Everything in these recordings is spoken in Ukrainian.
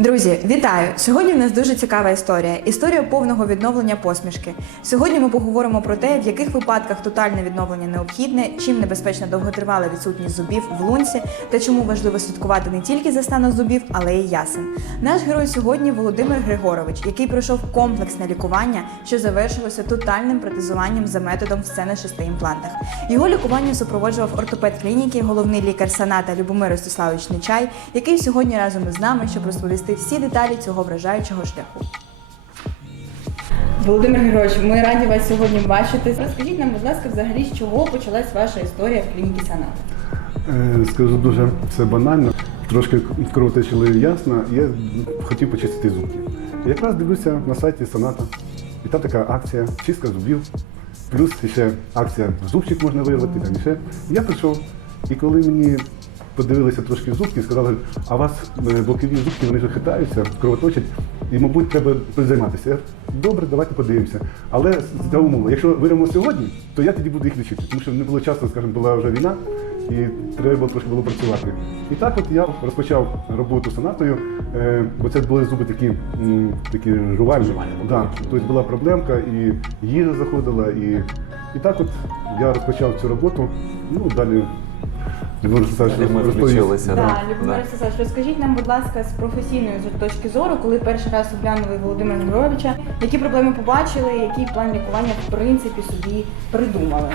Друзі, вітаю! Сьогодні в нас дуже цікава історія. Історія повного відновлення посмішки. Сьогодні ми поговоримо про те, в яких випадках тотальне відновлення необхідне, чим небезпечна довготривала відсутність зубів в лунці та чому важливо слідкувати не тільки за станом зубів, але й ясен. Наш герой сьогодні Володимир Григорович, який пройшов комплексне лікування, що завершилося тотальним протезуванням за методом сцени шести імплантах. Його лікування супроводжував ортопед клініки, головний лікар саната Любомир Ростиславович Нечай, який сьогодні разом із нами, щоб розповісти всі деталі цього вражаючого шляху. Володимир Григорович, ми раді вас сьогодні бачити. Розкажіть нам, будь ласка, взагалі, з чого почалась ваша історія в клініці Саната? Е, Скажу дуже це банально. Трошки кровотечили ясно, я хотів почистити зубки. Якраз дивлюся на сайті Соната. І там така акція чистка зубів, плюс ще акція зубчик можна вирвати, там ще. Я прийшов, і коли мені подивилися трошки в зубки, сказали, а у вас е, бокові зубки вони вже хитаються, кровоточать, і, мабуть, треба займатися. Добре, давайте подивимося. Але за умови, якщо вирвемо сьогодні, то я тоді буду їх лічити, тому що не було часу, скажімо, була вже війна, і треба було трошки було працювати. І так от я розпочав роботу санатою, е, бо це були зуби такі, такі жувальні. Жувальні, Да. Тобто була проблемка, і їжа заходила, і, і так от я розпочав цю роботу. Ну, далі Любомир Ростиславович ми розповість. включилися. Да, да. Любомир Да. Ростиславович, розкажіть нам, будь ласка, з професійної з- точки зору, коли перший раз оглянули Володимира Григоровича, які проблеми побачили, який план лікування в принципі собі придумали.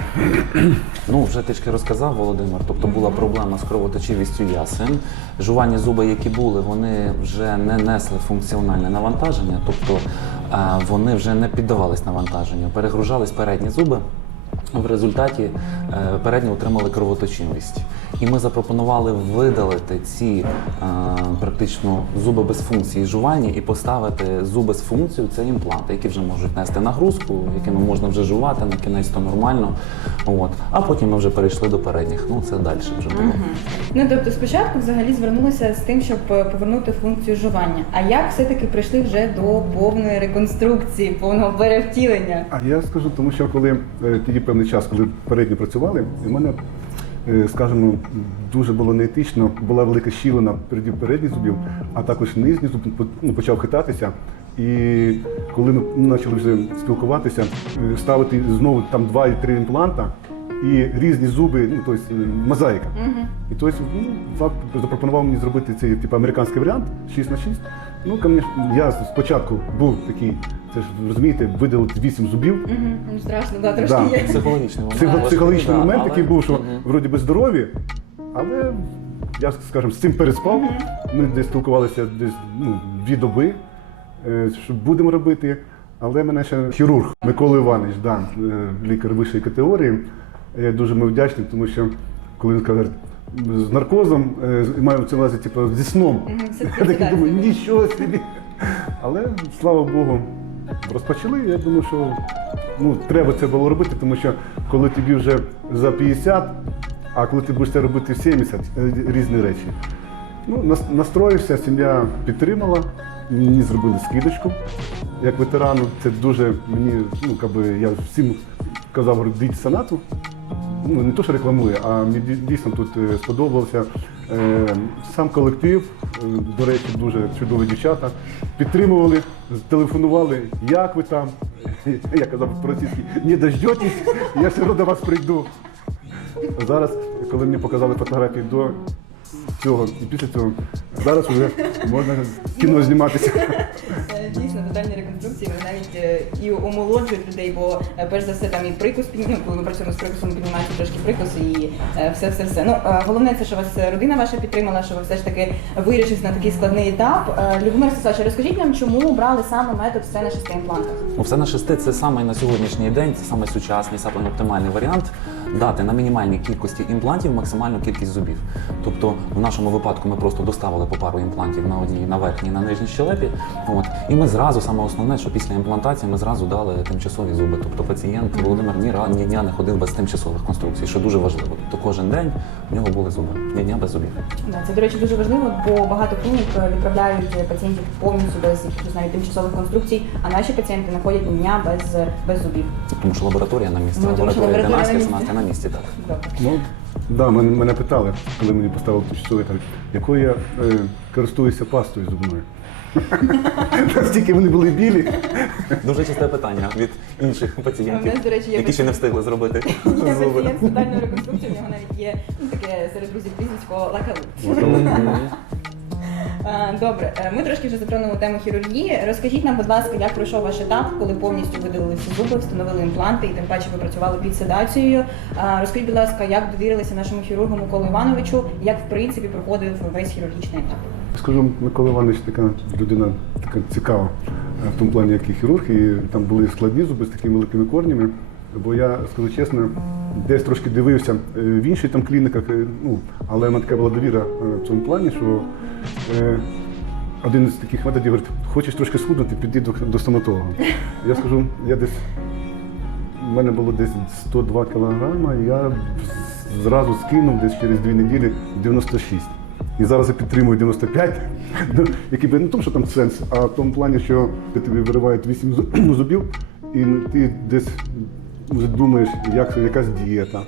Ну, вже трішки розказав Володимир. Тобто була проблема з кровоточивістю ясен. Жувальні зуби, які були, вони вже не несли функціональне навантаження, тобто е, вони вже не піддавались навантаженню, перегружались передні зуби. В результаті е, передні отримали кровоточивість. І ми запропонували видалити ці е, практично зуби без функції жувальні і поставити зуби з функцією це імпланти, які вже можуть нести нагрузку, якими можна вже жувати, на кінець то нормально. От. А потім ми вже перейшли до передніх. Ну це далі вже було. Ну тобто спочатку взагалі звернулися з тим, щоб е, повернути функцію жування. А як все-таки прийшли вже до повної реконструкції, повного перевтілення? А я скажу, тому що коли е, тоді певний час, коли передні працювали, у мене, е, скажімо, дуже було неетично, була велика щілина передніх зубів, а також нижній зуб ну, почав хитатися. І коли ми почали вже спілкуватися, е, ставити знову там два і три імпланта. І різні зуби, ну тобто е, мозаїка. І тобто, ну, факт запропонував мені зробити цей типу, американський варіант 6 на 6. Ну, я спочатку був такий, це ж розумієте, видалити 8 зубів. Угу. Страшно, да, трошки Да. є. Психологічний момент. Психо- психологічний момент але- такий був, що вроді би здорові, але я, скажімо, з цим переспав. Ми десь спілкувалися десь ну, дві доби, е, що будемо робити. Але мене ще хірург Микола Іванович, да, е, лікар вищої категорії. Я дуже йому вдячний, тому що коли він каже, з наркозом е, з- маю це увазі, типу, зі сном. Мгм, все-таки Я так. думаю, нічого собі. Але слава Богу, розпочали. Я думаю, що ну, треба це було робити, тому що коли тобі вже за 50, а коли ти будеш це робити в 70, е, різні речі. Ну, настроївся, сім'я підтримала, мені зробили скидочку як ветерану. Це дуже мені, ну, якби я всім казав, діть санату. Ну, не то, що рекламує, а мені дійсно тут е, сподобався. Е, Сам колектив, е, до речі, дуже чудові дівчата. Підтримували, телефонували, як ви там. Я казав по-російськи, не дождетесь, я все одно до вас прийду. Зараз, коли мені показали фотографії до цього і після цього, зараз вже можна кіно зніматися. Дійсно, тотальні реконструкції вони навіть е, і омолоджують людей, бо е, перш за все там і прикус ну, коли ми працюємо з прикусом, піднімається трошки прикус і е, все, все, все. Ну головне це, що вас родина ваша підтримала, що ви все ж таки вирішились на такий складний етап. Любомир Сосача, розкажіть нам, чому обрали саме метод сцени шести імплантах? Ну, все на шести це саме на сьогоднішній день, це саме сучасний, саме оптимальний варіант дати на мінімальній кількості імплантів максимальну кількість зубів. Тобто, в нашому випадку ми просто доставили по пару імплантів на одній, на верхній, на нижній щелепі. От і ми зразу, саме основне, що після імплантації ми зразу дали тимчасові зуби. Тобто пацієнт Володимир ні ні дня не ходив без тимчасових конструкцій, що дуже важливо. Тобто кожен день в нього були зуби, ні дня без зубів. Да, це, до речі, дуже важливо, бо багато клінік е, відправляють пацієнтів повністю без якихось навіть тимчасових конструкцій, а наші пацієнти знаходять дня без, без зубів. Тому що лабораторія на місці, Ну, лабораторія лабораторія на місці. санатія на місці, так. Ну, да, мене, мене питали, коли мені поставили тимчасовий, кажуть, якою я е, користуюся пастою зубною. Настільки вони були білі. Дуже часте питання від інших У пацієнтів, нас, до речі, є які ще не встигли зробити зуби. пацієнт з тотальною реконструкцією, в нього навіть є ну, таке серед друзів прізвисько лакалут. Е, Добре, е, ми трошки вже затронули тему хірургії. Розкажіть нам, будь ласка, як пройшов ваш етап, коли повністю видалили всі зуби, встановили імпланти і тим паче ви працювали під седацією. Е, Розкажіть, будь ласка, як довірилися нашому хірургу Миколу Івановичу, як в принципі проходив весь хірургічний етап? Скажу, Микола Іванович така людина така цікава в тому плані, як і хірург, і там були складні зуби з такими великими корнями. Бо я скажу чесно, десь трошки дивився е, в інших там клініках, е, ну, але в мене така була довіра е, в цьому плані, що один з таких методів говорить, хочеш трошки схуднути, піди до, до стоматолога. Я скажу, я десь у мене було десь 102 кілограма, я зразу скинув десь через дві неділі 96. І зараз я підтримую 95, ну, який би не в тому, що там сенс, а в тому плані, що тобі виривають 8 зубів, і ти десь вже думаєш, як, якась дієта.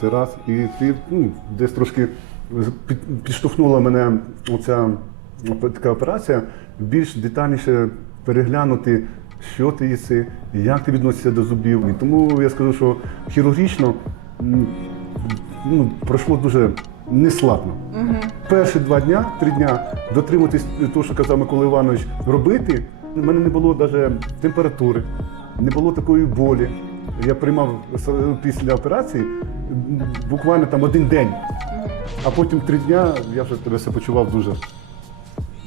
Це раз. І ти ну, десь трошки підштовхнула мене оця така операція більш детальніше переглянути, що ти їси, як ти відносишся до зубів. І тому я скажу, що хірургічно ну, пройшло дуже нескладно. Перші два дня, три дня дотримуватись того, що казав Микола Іванович, робити. У мене не було навіть температури, не було такої болі. Я приймав після операції буквально там один день, а потім три дня я вже тебе себе почував дуже.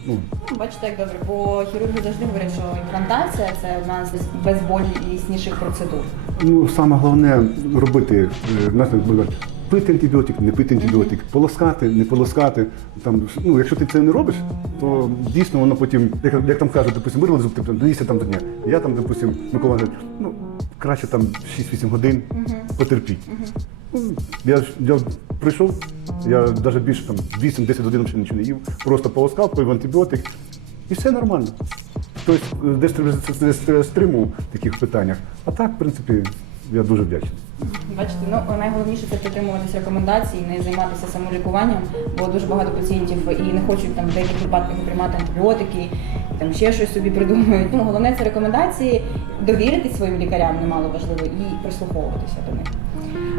Ну, Бачите, як добре, бо хірурги завжди говорять, що імплантація це одна з безболісніших процедур. Ну, саме головне робити, е, знаєте, бувають, пити антибіотик, не пити антибіотик, полоскати, не полоскати. Там, ну, якщо ти це не робиш, то дійсно воно потім, як, як там кажуть, допустим, вирвали зуб, ти доїсти там до дня. Я там, допустим, Микола ну, краще там 6-8 годин потерпіть. Ну, Я, ж- я прийшов, я навіть більше там 8-10 годин ще нічого не їв, просто полоскав, пив антибіотик, і все нормально. Тобто десь стриму в таких питаннях. А так, в принципі, я дуже вдячний. Бачите, ну найголовніше це притримуватися рекомендацій, не займатися самолікуванням, бо дуже багато пацієнтів і не хочуть там в деяких випадках приймати антибіотики, там ще щось собі придумують. Ну головне це рекомендації, довіритись своїм лікарям немало важливо і прислуховуватися до них.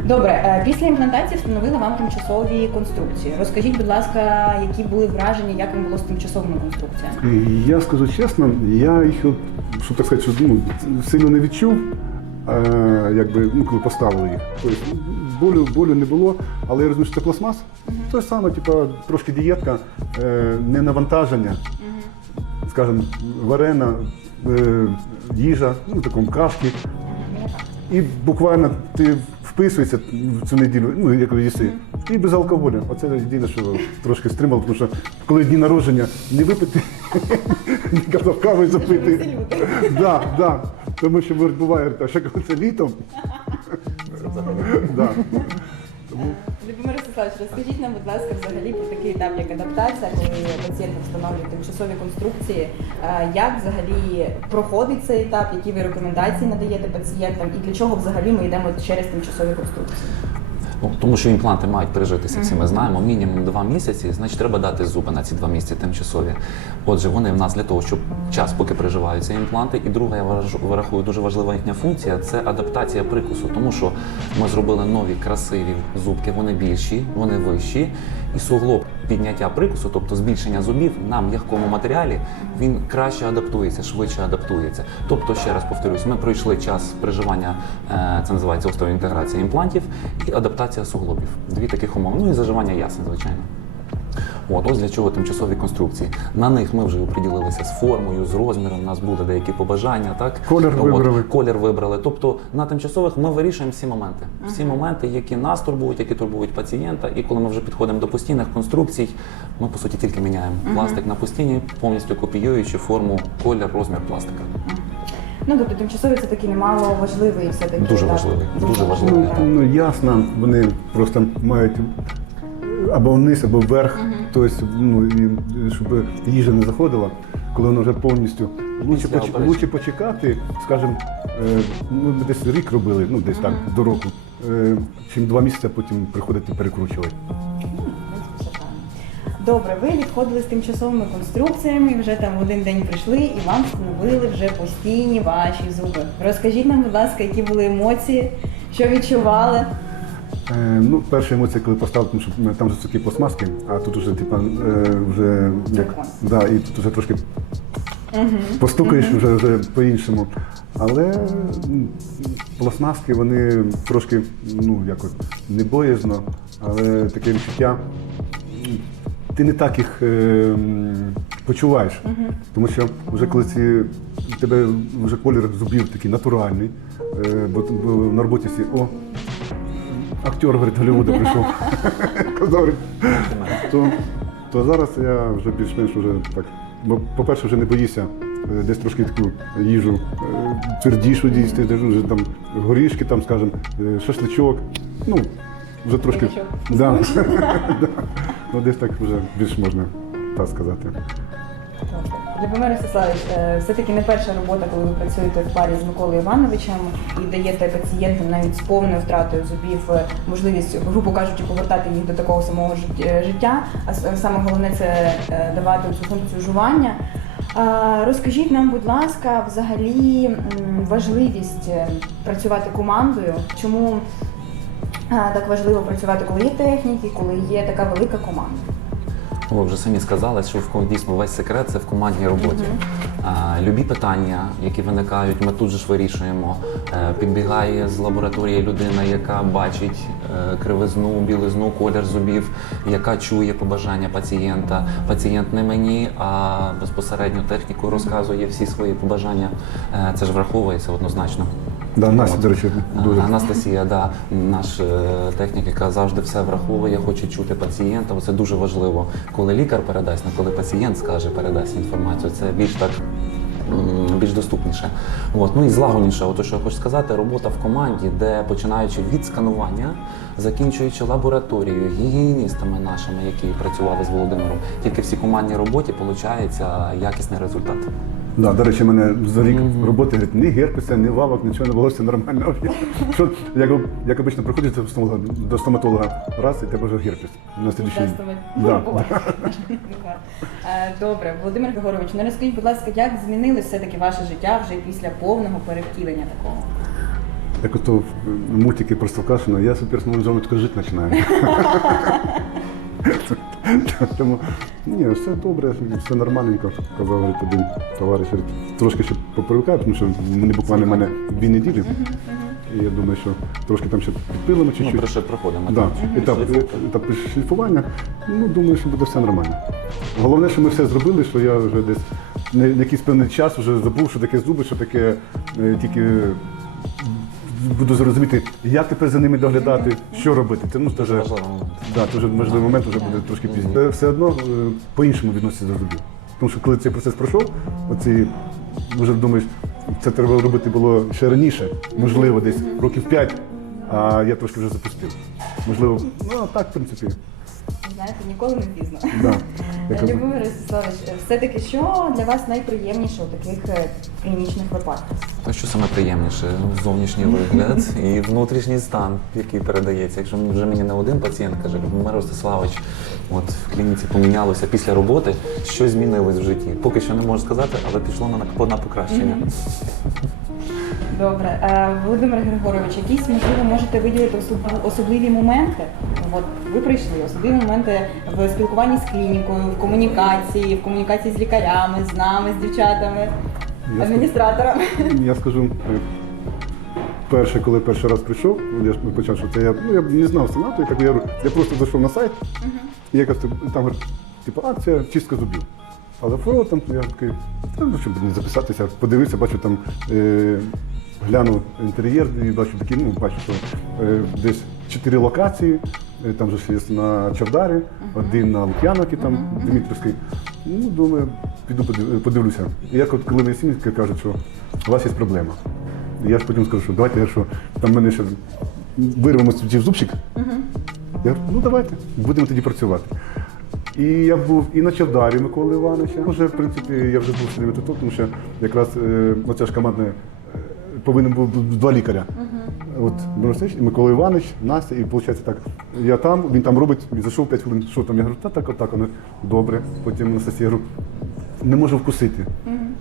Добре, е, після імплантації встановили вам тимчасові конструкції. Розкажіть, будь ласка, які були враження, як вам було з тимчасовими конструкціями? Я скажу чесно, я їх, щоб так сказати, ну, сильно не відчув, е, якби, ну, коли поставили їх. Тобто, болю, болю не було, але я розумію, що це пластмас. Те ж саме, типу, трошки дієтка, е, не навантаження, скажімо, варена, е, їжа, ну, такому кашки. І буквально ти вписуєшся в цю неділю, ну як їси, і без алкоголю. Оце єдине, що трошки стримало, тому що коли дні народження не випити, не казав кави запити. Да, да. Тому що буває так, що коли це літом. да. Любомир Ростиславович, розкажіть нам, будь ласка, взагалі про такий етап, як адаптація, коли пацієнти встановлюють тимчасові конструкції. Як взагалі проходить цей етап, які ви рекомендації надаєте пацієнтам, і для чого взагалі ми йдемо через тимчасові конструкції? Ну, тому що імпланти мають пережитися, всі ми знаємо, мінімум два місяці, значить треба дати зуби на ці два місяці тимчасові. Отже, вони в нас для того, щоб час, поки приживаються імпланти. І друга, я врахую, дуже важлива їхня функція це адаптація прикусу, тому що ми зробили нові красиві зубки, вони більші, вони вищі, і суглоб підняття прикусу, тобто збільшення зубів на м'якому матеріалі, він краще адаптується, швидше адаптується. Тобто, ще раз повторюсь, ми пройшли час приживання, е, це називається остеоінтеграція імплантів і адаптація суглобів. Дві таких умови. Ну і заживання ясен, звичайно. От, ось для чого тимчасові конструкції. На них ми вже оприділилися з формою, з розміром. У нас були деякі побажання. Так Колір От, вибрали. Колір вибрали. Тобто на тимчасових ми вирішуємо всі моменти. Всі моменти, які нас турбують, які турбують пацієнта. І коли ми вже підходимо до постійних конструкцій, ми по суті тільки міняємо пластик на постійні, повністю копіюючи форму, колір, розмір пластика. Ну тобто тимчасові це такий немало важливий все таки Дуже важливий, дуже важливий. Ну, ну ясно, вони просто мають або вниз, або вверх, тобто, ну, і, щоб їжа не заходила, коли вона вже повністю. Лучше, Після поч- операції. лучше почекати, скажімо, е, ну, ми десь рік робили, ну десь так, до року, е, чим два місяці потім приходити перекручувати. Добре, ви відходили з тимчасовими конструкціями, вже там в один день прийшли і вам встановили вже постійні ваші зуби. Розкажіть нам, будь ласка, які були емоції, що відчували? Е, ну, перша емоція, коли поставив, тому що там вже такі пластмаски, а тут вже, типа, е, вже як, да, і тут вже трошки постукаєш вже, вже по-іншому. Але м, пластмаски, вони трошки, ну, як от, не боязно, але таке відчуття. м, Ти не так їх е, м, почуваєш, тому що вже коли ці тебе вже колір зубів такий натуральний, е, бо, бо на роботі всі о, актер говорить, Голлівуду прийшов. Казав, то, то зараз я вже більш-менш вже так. Бо, по-перше, вже не боюся е, десь трошки таку їжу е, твердішу дійсно, вже там горішки, там, скажімо, е, шашличок. Ну, вже трошки. Да. Да. Ну, десь так вже більш можна так сказати. Любомир Ростиславович, е, все-таки не перша робота, коли ви працюєте в парі з Миколою Івановичем і даєте пацієнтам навіть з повною втратою зубів е, можливість, грубо кажучи, повертати їх до такого самого е, життя. А саме головне це давати цю функцію жування. Розкажіть нам, будь ласка, взагалі важливість працювати командою. Чому так важливо працювати, коли є техніки, коли є така велика команда? Ви вже самі сказали, що в дійсно весь секрет це в командній роботі. А, Любі питання, які виникають, ми тут же ж вирішуємо. Е, Підбігає з лабораторії людина, яка бачить е, кривизну, білизну, колір зубів, яка чує побажання пацієнта. Пацієнт не мені, а безпосередньо техніку розказує всі свої побажання. Е, Це ж враховується однозначно. Да, Настя, до речі, дуже. Анастасія, да, наш е, технік, яка завжди все враховує, хоче чути пацієнта. Це дуже важливо. Коли лікар передасть, не коли пацієнт скаже, передасть інформацію. Це більш так. Більш доступніше. От. Ну і злагодніше, Ото, що я хочу сказати, робота в команді, де починаючи від сканування, закінчуючи лабораторією, гігієністами нашими, які працювали з Володимиром, тільки в цій командній роботі виходить якісний результат. Да, до речі, мене за рік роботи говорить, ні герпеса, ні вавок, нічого не було, все нормально. Що, як, як обично приходиш до стоматолога, до стоматолога раз, і тебе вже герпес. На слідчий. Да. Е, Добре, Володимир Григорович, ну розкажіть, будь ласка, як змінилось все-таки ваше життя вже після повного перевтілення такого? Як ото в мультики про Сталкашина, я суперснову зону тільки жити починаю. Тому ні, все добре, все нормальненько, казав говорить, один товариш. Трошки ще попривикаю, тому що вони буквально в мене дві неділі. І я думаю, що трошки там ще підпилимо Ну, чуть-чуть. про проходимо. Да, етап, етап шліфування. Ну, думаю, що буде все нормально. Головне, що ми все зробили, що я вже десь на, на якийсь певний час вже забув, що таке зуби, що таке е, тільки буду зрозуміти, як тепер за ними доглядати, що робити. Це ну, це вже, да, це вже можливий момент вже буде трошки пізніше. Все одно е, по-іншому відноситься до зубів. Тому що коли цей процес пройшов, оці, вже думаєш, це треба робити було ще раніше, можливо, десь років 5, а я трошки вже запустив. Можливо, ну так, в принципі, Знаєте, ніколи не пізно. да. Любомир Ростиславович, е, все-таки що для вас найприємніше у таких е, клінічних випадках? Та що саме приємніше? Зовнішній вигляд і внутрішній стан, який передається. Якщо вже мені не один пацієнт каже, Любомир Ростиславович, от в клініці помінялося після роботи, що змінилось в житті. Поки що не можу сказати, але пішло на, на покращення. Добре, Е, Володимир Григорович, якісь можливо можете виділити особливі моменти? От ви прийшли, особливі моменти в спілкуванні з клінікою, в комунікації, в комунікації з лікарями, з нами, з дівчатами, Я адміністраторами. Я скажу, е, перше, коли перший раз прийшов, я ж почав, що це я, ну, я б не знав сенату, і так я, я просто зайшов на сайт, і якось там говорить, типу, акція чистка зубів. Але фото там я такий, та ну що б не записатися, подивився, бачу там, е, глянув інтер'єр і бачу такі, ну бачу, що е, десь чотири локації, е, там же ж є на Чавдарі, один на Лук'яновці, там Дмитрівський. Ну, думаю, піду подив- подивлюся. І як от коли мені сім'ї кажуть, що у вас є проблема. Я ж потім скажу, що давайте я що там мене ще вирвемо цей зубчик. Я говорю, ну давайте, будемо тоді працювати. І я був і на Чавдарі Миколи Івановича. Вже, в принципі, я вже був сидіти тут, тому що якраз е, оця ж командна повинен був два лікаря. От Борисович, і Микола Іванович, Настя, і виходить так. Я там, він там робить, він зайшов 5 хвилин. Що там? Я говорю, та так, отак, воно добре. Потім Анастасія говорю, не можу вкусити.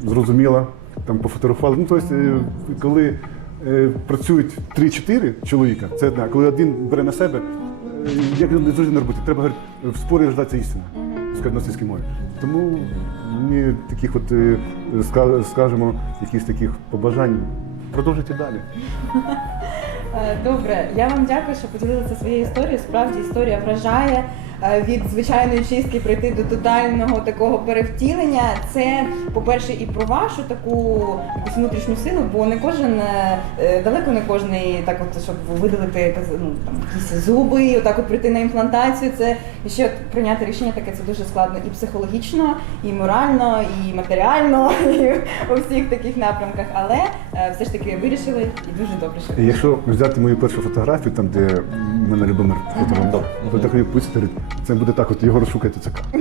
Зрозуміла, там пофотографували. Ну, тобто, е, коли е, працюють 3-4 чоловіка, це одна. Коли один бере на себе, е, як не зрозуміло робити, треба в спорі рождається істина. Скажуть на російській мові. Тому мені таких от, е, скажімо, якихось таких побажань продовжуйте далі. Е, Добре, я вам дякую, що поділилися своєю історією. Справді історія вражає. Е, Від звичайної чистки прийти до тотального такого перевтілення. Це, по-перше, і про вашу таку якусь внутрішню силу, бо не кожен е, далеко не кожний так, от щоб видалити ну, там, якісь зуби, отак от прийти на імплантацію. Це ще прийняти рішення таке це дуже складно і психологічно, і морально, і матеріально, і у всіх таких напрямках. Але все ж таки вирішили і дуже добре, Якщо взяти мою першу фотографію, там, де мене Любомир фотографував, то так пусть говорить, це буде так, от його розшукати ЦК.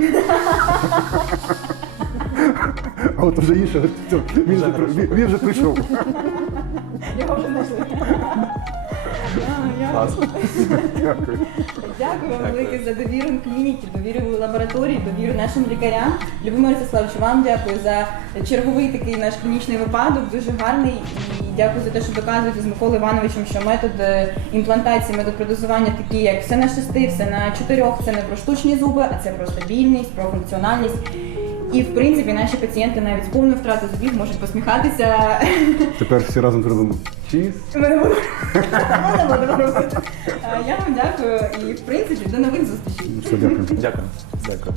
А от вже інше, він, вже, він, він вже прийшов. Його вже знайшли. А. Дякую. Дякую вам велике за довіру клініки, довіру лабораторії, довіру нашим лікарям. Любомир Ростиславович, вам дякую за черговий такий наш клінічний випадок, дуже гарний. І дякую за те, що доказуєте з Миколою Івановичем, що метод е, імплантації, метод продозування такий, як все на шести, все на чотирьох, це не про штучні зуби, а це про стабільність, про функціональність. І в принципі наші пацієнти навіть з повною втратою зубів можуть посміхатися. Тепер всі разом зробимо чіз. Ми не будемо. Ми робити. Е, Я вам дякую і в принципі до нових зустрічей. Все, дякую. Дякую. Дякую.